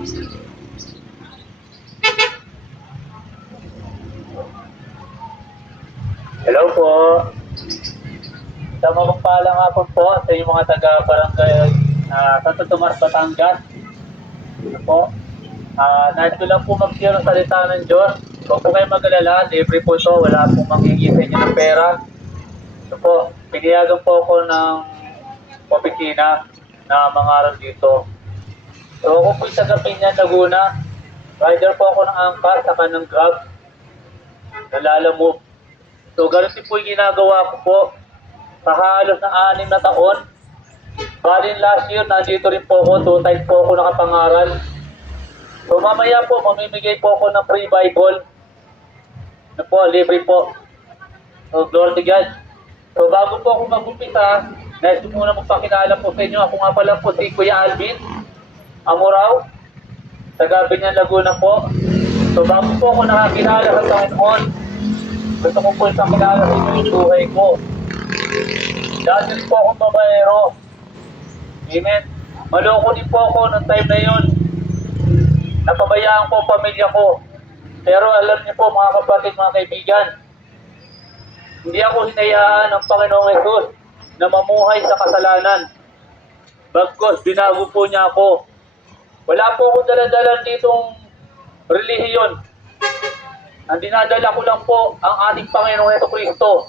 Hello po. Sa mapagpalang hapon po sa inyong mga taga-barangay Santo Tomas, Batangas. Ano po? Nais ko lang po mag-share ng salita ng Diyos. Huwag po kayo mag-alala. Libre po ito. Wala pong manghingi sa inyo ng pera. Ito po. Piniyagan po ako ng opisina na mangaral dito. So ako po sa Gapiñan, Laguna. Rider po ako ng angka saka ng Grab. Nalalamove. So ganito po yung ginagawa ko po. Sa halos na 6 na taon. Bali last year, nandito rin po ako. 2 times po ako nakapangaral. So mamaya po, mamimigay po ako ng free Bible. Ano po, libre po. So glory to God. So bago po ako mag-umpisa, nais ko muna magpakilala po sa inyo. Ako nga pala po si Kuya Alvin Amuraw, taga Gapiñan, Laguna po. So bago po ako nakakilala sa Panginoon, gusto ko po ipakilala sa inyo yung buhay ko. Dati rin po akong babaero. Amen. Maloko din po ako ng time na yun. Napabayaan po ang pamilya ko. Pero alam niyo po mga kapatid, mga kaibigan, hindi ako hinayaan ng Panginoong Jesus na mamuhay sa kasalanan. Bagkus, binago po niya ako. Wala po akong daladalan ditong relihiyon. Ang dinadala ko lang po ang ating Panginoong Jesucristo.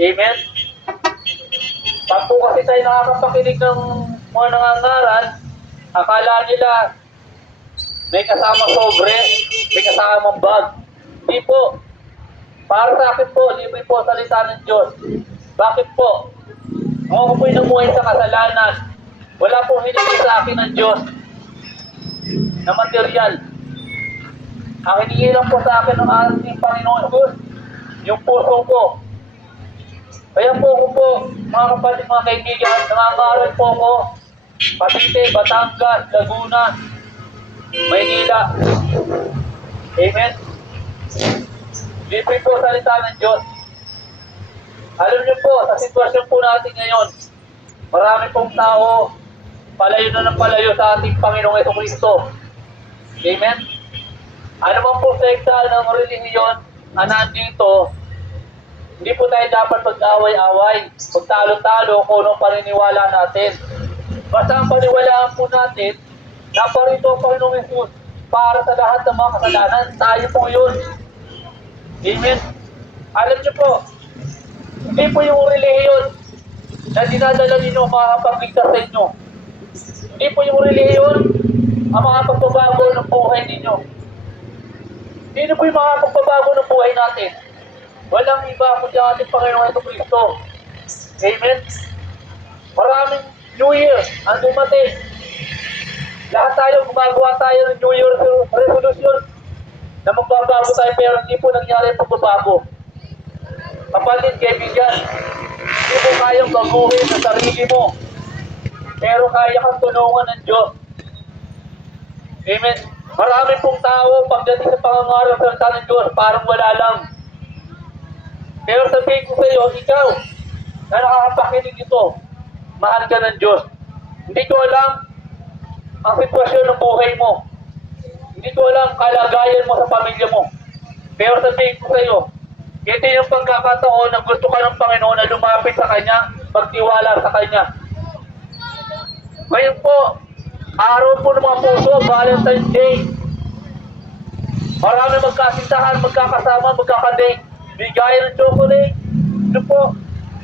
Amen? Pag po kasi tayo nakakapakinig ng mga nangangaral, akala nila may kasama sobre, may kasamang bag. Hindi po. Para sa akin po, libre po salita ng Diyos. Bakit po? Ako po'y namuhay sa kasalanan. Wala pong hiningi sa akin ng Diyos na material. Ang hiningi lang po sa akin ng ating Panginoon Diyos, yung puso ko. Kaya po ako po, mga kapatid, mga kaibigan, nangangaral po ako, Cavite, Batangas, Laguna, Maynila. Amen? Libre po salita ng Diyos. Alam niyo po, sa sitwasyon po natin ngayon, marami pong tao, palayo na ng palayo sa ating Panginoong Jesucristo. Amen? Ano man po sekta ng relihiyon na nandito, hindi po tayo dapat mag-away-away, magtalo-talo kung anong paniniwala natin. Basta ang paniwalaan po natin, naparito ang Panginoong Jesus para sa lahat ng mga kasalanan. Tayo po yun. Amen? Alam niyo po, hindi po yung relihiyon na dinadala ninyo makakapagligtas sa inyo. Hindi po yung relihiyon ang makakapagbabago ng buhay ninyo. Hindi po yung makakapagbabago ng buhay natin. Walang iba kundi ang ating Panginoong Jesucristo. Amen? Maraming New Year ang dumating. Lahat tayo, gumagawa tayo ng New Year resolution na magbabago tayo pero hindi po nangyari ang pagbabago. Kapatid, kaibigan, hindi mo kayang baguhin ang sarili mo. Pero kaya kang tulungan ng Diyos. Amen? Marami pong tao, pagdating sa pangangarap ng salita ng Diyos, parang wala lang. Pero sabihin ko sa iyo, ikaw, na nakakapakinig ito, mahal ka ng Diyos. Hindi ko alam ang sitwasyon ng buhay mo. Hindi ko alam kalagayan mo sa pamilya mo. Pero sabihin ko sa iyo, ito yung pagkakataon na gusto ka ng Panginoon na lumapit sa Kanya, magtiwala sa Kanya. Ngayon po, araw po ng mga puso, Valentine's Day. Marami magkasintahan, magkakasama, magkakadate. Bigayan ng chocolate. Ito po,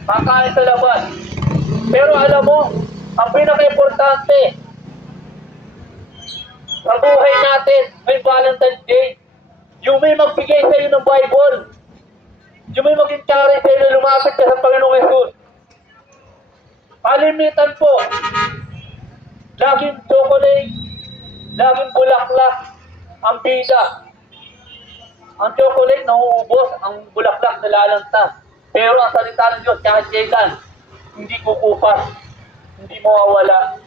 kakain sa labas. Pero alam mo, ang pinaka-importante sa buhay natin, may Valentine's Day. Yung may magbigay sa iyo ng Bible. Yung may mag-encourage sa iyo na lumapit ka sa Panginoong Jesus. Kalimitan po. Laging chocolate, laging bulaklak, ang bida. Ang chocolate nauubos, ang bulaklak nalalanta. Pero ang salita ng Diyos, kahit kailan, hindi kukupas, hindi mawawala.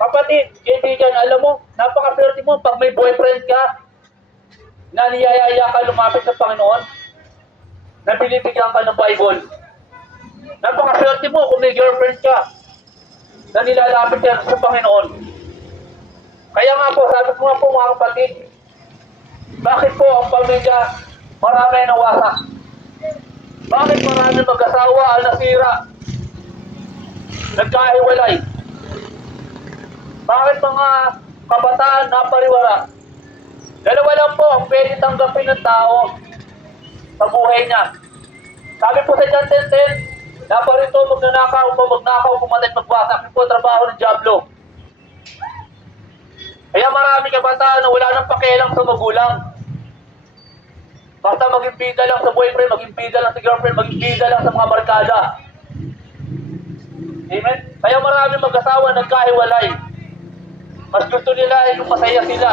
Kapatid, kaibigan, alam mo, napaka-swerte mo pag may boyfriend ka, na niyayaya ka lumapit sa Panginoon, na binibigyan ka ng Bible. Napaka-swerte mo kung may girlfriend ka, na nilalapit ka sa Panginoon. Kaya nga po, sabi ko nga po mga kapatid, bakit po ang pamilya marami nawasak? Bakit marami mag-asawa ang nasira? Nagkahiwalay? Bakit mga kabataan napariwara? Dalawa lang po ang pwede tanggapin ng tao sa buhay niya. Sabi po sa John 10:10, naparito magnanakaw, pumatay, magwasak. Yun po trabaho ng Diablo. Kaya marami kabataan na wala nang pakialam sa magulang. Basta maging bida lang sa boyfriend, maging bida lang sa girlfriend, maging bida lang sa mga barkada. Amen? Kaya marami mag-asawa nagkahiwalay. Mas gusto nila yung masaya sila.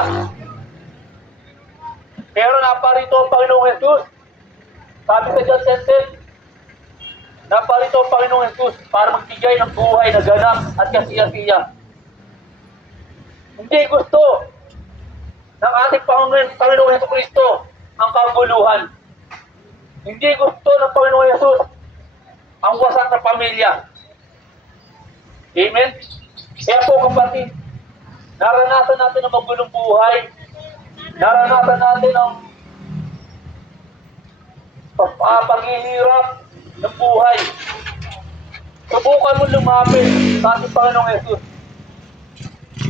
Pero naparito ang Panginoong Jesus. Sabi sa John 10:10, naparito ang Panginoong Jesus para magbigay ng buhay na ganap at kasiya-siya. Hindi gusto ng ating Panginoong Jesucristo ang kaguluhan. Hindi gusto ng Panginoong Jesus ang wasak na pamilya. Amen? Kaya po kapatid, naranasan natin ang magulong buhay. Naranasan natin ang paghihirap ng buhay. Subukan mo lumapit sa ating Panginoong Jesus.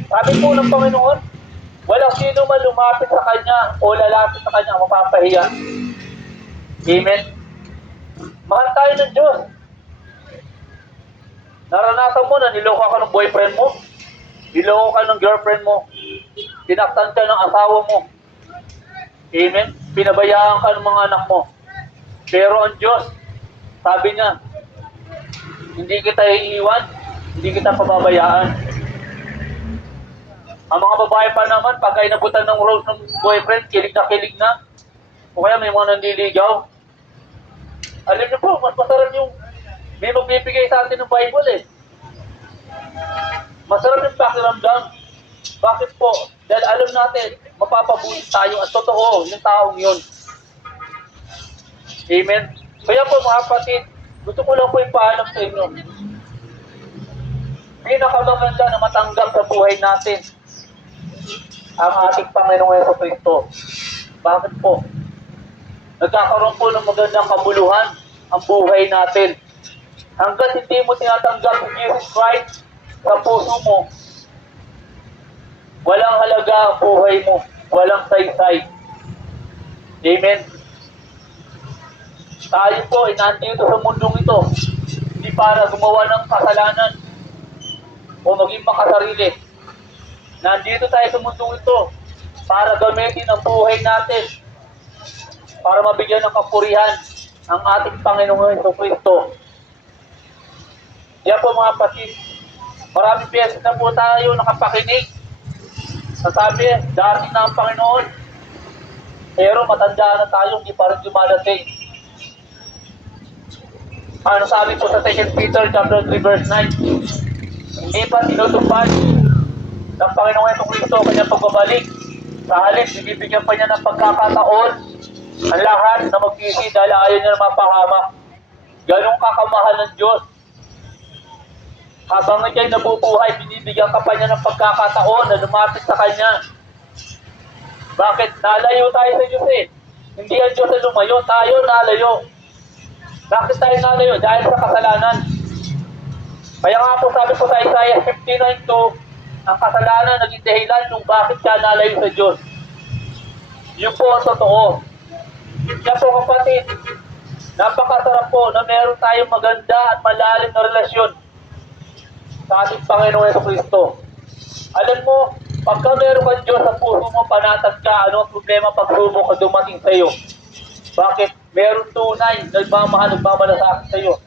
Sabi po ng Panginoon, walang sino man lumapit sa Kanya o lalapit sa Kanya mapapahiya. Amen? Mahal tayo ng Diyos. Naranasan mo na niloko ka ng boyfriend mo, niloko ka ng girlfriend mo, tinaktan ka ng asawa mo. Amen? Pinabayaan ka ng mga anak mo. Pero ang Diyos, sabi niya, hindi kita iiwan, hindi kita pababayaan. Ang mga babae pa naman, pag ay nabutan ng rose ng boyfriend, kilig na. O kaya may mga nandiligaw. Alam niyo po, mas masarap yung may magbibigay sa atin ng Bible eh. Masarap yung pakiramdam. Bakit po? Dahil alam natin, mapapabuhay tayo at totoo yung taong yun. Amen? Kaya po mga kapatid, gusto ko lang po ipaalam sa inyo. Pinakamaganda na matanggap sa buhay natin ang ating Panginoong Jesucristo. Bakit po? Nagkakaroon po ng magandang kabuluhan ang buhay natin. Hanggat hindi mo tinatanggap si Jesus Christ sa puso mo, walang halaga ang buhay mo, walang saysay. Amen? Tayo po ay nandito sa mundong ito, hindi para gumawa ng kasalanan o maging makasarili. Nandito tayo sa mundong ito para gamitin ang buhay natin, para mabigyan ng kapurihan ang ating Panginoong Jesucristo. Yan po mga kapatid, maraming beses na po tayo nakapakinig. Sasabi, darating na ang Panginoon. Pero matanda na tayo, hindi pa rin dumadating. Ano sabi po sa 2 Peter chapter 3 verse 9? Hindi pa tinutupad ng Panginoong Jesucristo kanyang pagbabalik. Sa halip, bibigyan pa niya ng pagkakataon ang lahat na magsisi dahil ayaw niya na mapahamak. Ganong kakamahal ng Diyos. Habang ikay nabubuhay, binibigyan ka pa niya ng pagkakataon na lumapit sa Kanya. Bakit? Nalayo tayo sa Diyos eh. Hindi ang Diyos na lumayo, tayo nalayo. Bakit tayo nalayo? Dahil sa kasalanan. Kaya nga po sabi po sa Isaiah 59:2, ang kasalanan naging dahilan kung bakit ka nalayo sa Diyos. Yun po ang totoo. Kaya po kapatid, napakasarap po na meron tayong maganda at malalim na relasyon sa ating Panginoong Jesucristo. Alam mo, pagka meron kang Diyos sa puso mo, panatag ka, ano ang problema pagsubok na dumating sa iyo? Bakit? Meron tunay, nagmamalasakit sa iyo.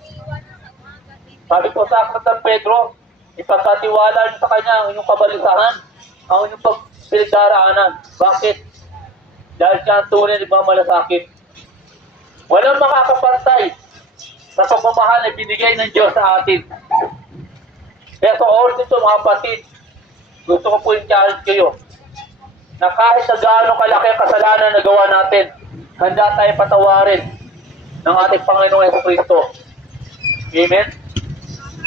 Sabi ko sa aklat ng Pedro, ipagkatiwala niyo sa Kanya ang inyong kabalisahan, ang inyong pagpildaraanan. Bakit? Dahil siya ang tunay nagmamalasakit. Walang makakapantay sa pagmamahal na binigay ng Diyos sa atin. Kaya sa oras ito mga kapatid, gusto ko po yung challenge kayo na kahit na gaano kalaki ang kasalanan na gawa natin, handa tayo patawarin ng ating Panginoong Jesucristo. Amen?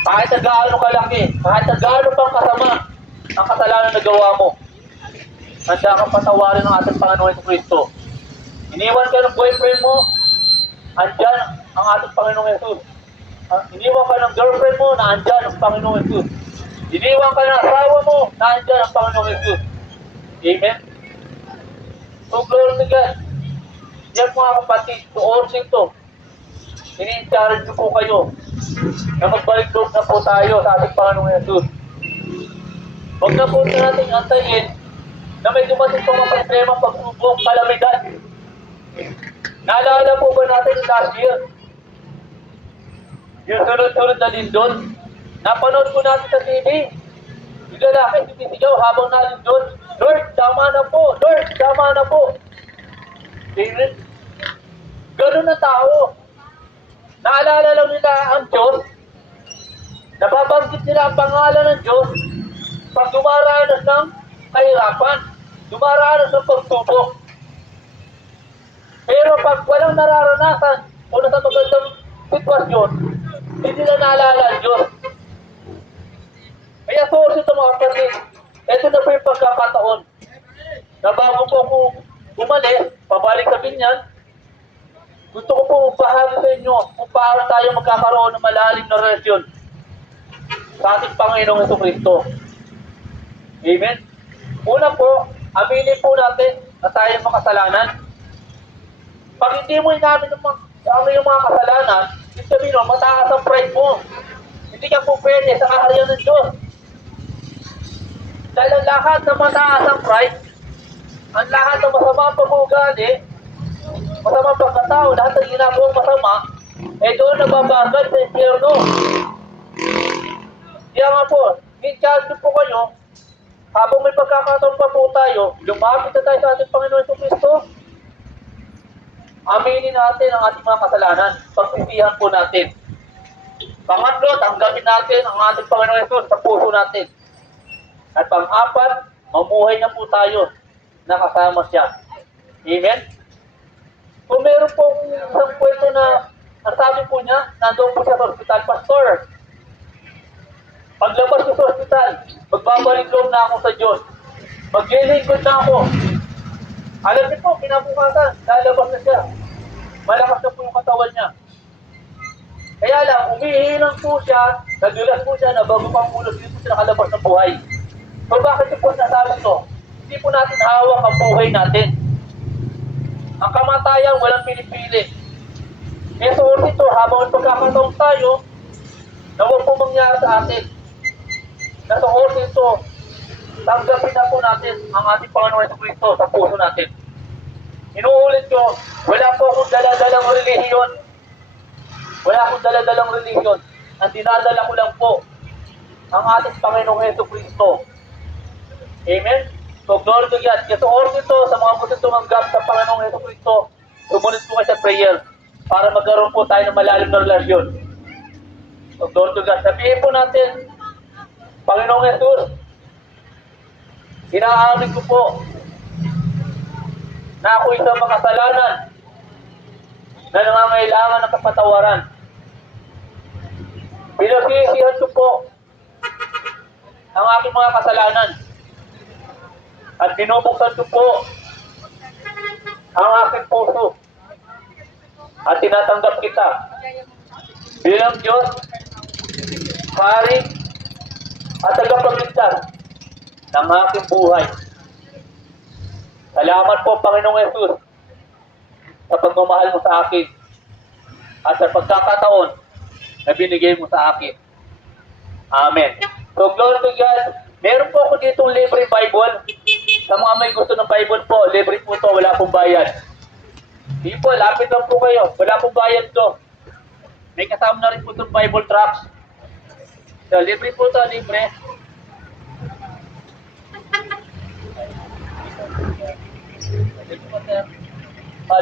Kahit na gaano kalaki, kahit na gaano pang kasama ang kasalanan na gawa mo, handa kang patawarin ng ating Panginoong Kristo. Iniwan ka ng boyfriend mo, andyan ang ating Panginoong Jesus. Iniwan ka ng girlfriend mo, na andyan ang Panginoong Jesus. Iniwan ka ng asawa mo, na andyan ang Panginoong Jesus. Amen? So, glory to God. Yan mga kapatid, tuorsin to. Ini-encourage ko po kayo na magbalik loob na po tayo sa ating Panginoong Jesus. Huwag na po natin antayin na may dumating pang mga problema, pagsubok, kalamidad. Naalala po ba natin last year? Yung sunod-sunod na lindol. Napanood po natin sa TV. Yung lalaki, sumisigaw habang nalindol. Lord, tama na po! Lord, tama na po! Amen? Ganun na tao. Naalala lang nila ang Diyos. Nababanggit nila ang pangalan ng Diyos pag dumaranas ng kahirapan, dumaranas ng pagsubok. Pero pag walang nararanasan o nasa magandang sitwasyon, hindi nila naalala ang Diyos. Kaya source ito mga kapatid, ito na po yung pagkakataon na bago po ako umalis, pabalik sa binyan, gusto ko po bahagi sa inyo kung paano tayo magkakaroon ng malalim na relasyon sa ating Panginoong Jesucristo. Amen? Una po, aminin po natin na tayo makasalanan. Pag hindi mo inamin yung mga kasalanan, ibig sabihin mo, mataas ang pride mo. Hindi ka po pwede sa kaharian ng Diyos. Dahil ang lahat ng mataas ang pride, ang lahat ng masamang pag-uugali, masamang pagkatao, lahat ng ginagawang masama, doon nababagad sa impyerno. Kaya nga po, in-charge po kayo, habang may pagkakataon pa po tayo, lumapit na tayo sa ating Panginoon Jesucristo, aminin natin ang ating mga kasalanan, pagsisihan po natin. Pangatlo, tanggapin natin ang ating Panginoon Jesus sa puso natin. At pang-apat, mamuhay na po tayo na kasama siya. Amen? Kung meron pong isang kwento na nasabi po niya, nandoon po siya sa hospital, Pastor, paglabas ko sa hospital, magbabalik loob na ako sa Diyos. Maglilingkod na ako. Alam niyo po, kinabukasan, lalabas na siya. Malakas na po yung katawan niya. Kaya lang, umihilang po siya, nadulas po siya, na bago pang ulos, hindi po siya nakalabas ng buhay. So bakit po nasabi ito? Hindi po natin hawak ang buhay natin. Ang kamatayan, walang pinipili. Kaya sa oras ito, habang pagkakataon tayo, na huwag po mangyari sa atin. Na sa oras ito, tanggapin na po natin ang ating Panginoon Jesucristo sa puso natin. Inuulit ko, wala po akong daladalang relihiyon. Wala akong daladalang relihiyon. Ang dinadala ko lang po ang ating Panginoong Jesucristo. Amen? So, glory to God. Kaya sa oras ito, sa mga gusto tumanggap sa Panginoong Jesucristo, sumunod po kayo sa prayer para magkaroon po tayo ng malalim na relasyon. So, glory to God. Sabihin po natin, Panginoong Jesus, inaamin ko po na ako isang makasalanan na nangangailangan ng kapatawaran. Pinagsisihan ko po ang aking mga kasalanan at binubuksan ko po ang aking puso at tinatanggap kita bilang Diyos, Hari at tagapagligtas ng aking buhay. Salamat po, Panginoong Jesus, sa pagmamahal mo sa akin at sa pagkakataon na binigay mo sa akin. Amen. So, glory to God. Meron po ako ditong libre Bible. Sa mga may gusto ng Bible po, libre po ito, wala pong bayad. Hindi po, lapit lang po kayo. Wala pong bayad to. May kasama na rin po itong Bible tracts. So, libre po ito, libre.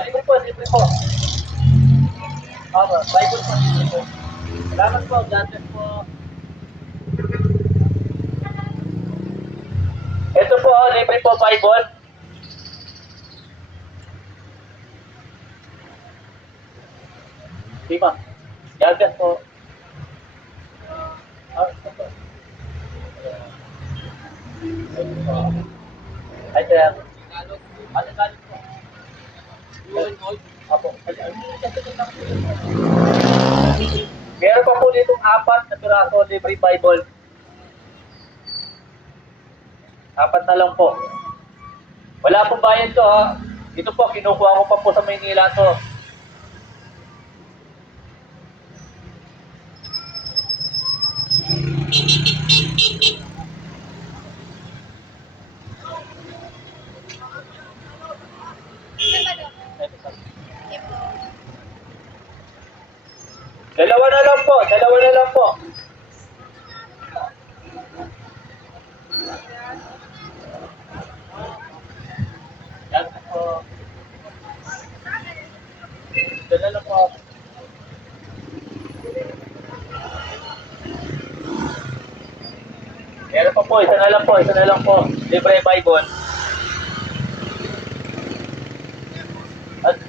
Libre po, libre po. Bible po, libre po. Salamat po, God bless po. Ito po, libre po Bible. Diba? God bless po. Ito po. Ay, sir. Ano galing po? Apo. Meron pa po ditong 4 na piraso libre Bible. 4 na lang po. Wala pong bayad to ha. Dito po, kinukuha ko pa po sa Maynila to. Dalawa na lang po, dalawa na lang po. Yan po. Dalawa lang po. Meron pa po, isa na lang po, isa na lang po. Libre Bible. At,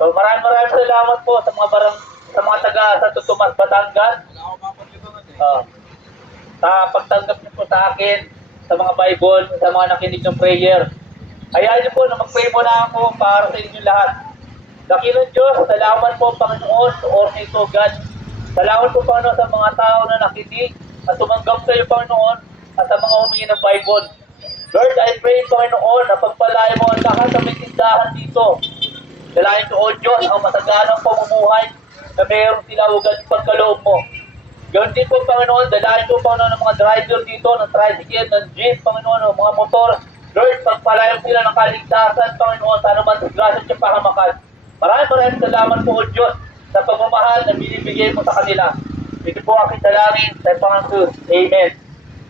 so maraming salamat po sa mga taga Santo Tomas, Batangas. Sa pagtanggap niyo po sa akin, sa mga Bible, sa mga nakinig ng prayer. Hayaan niyo po na mag-pray mo na ako para sa inyo lahat. Dakilang Diyos, salamat po Panginoon, or ito God. Salamat po Panginoon sa mga tao na nakinig at tumanggap sa iyo Panginoon at sa mga humingi ng Bible. Lord, I pray Panginoon na pagpalain mo ang lahat ng may tindahan dito. Dalayan ko, O Diyos, ang masaganang pamumuhay na mayroong tinawagan ng pagkaloob mo. Gawin din po, Panginoon, dalayan ko, Panginoon, ng mga driver dito, ng tricycle, ng jeep, Panginoon, ng mga motor. Lord, pagpalayan sila ng kaligtasan, Panginoon, sa anuman disgrasya at pahamakan. Maraming salamat po, O Diyos, sa pagmamahal na binibigay mo sa kanila. Ito po aking dalangin sa Panginoon. Amen.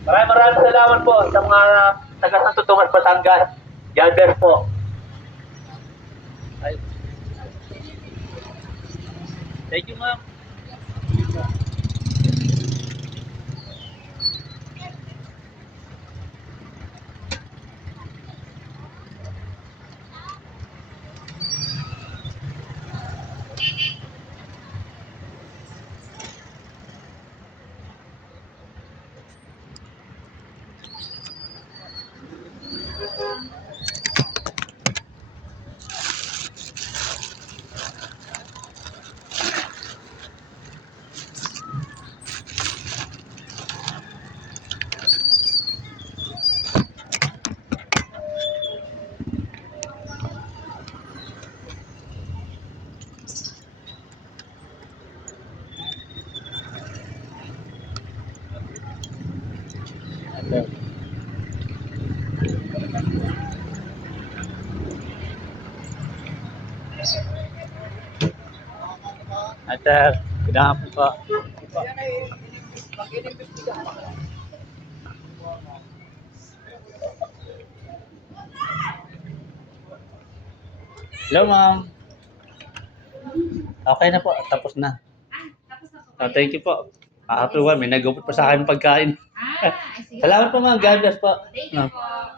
Maraming salamat po sa mga taga Santo Tomas, Batangas. God bless po. Ay. Thank you, ma'am. Sir, pinahapon po. Hello, ma'am. Okay na po, tapos na. Thank you po. After one, may nagupot pa sa akin pagkain. I see. Salamat po, ma'am. God bless po. Thank you po.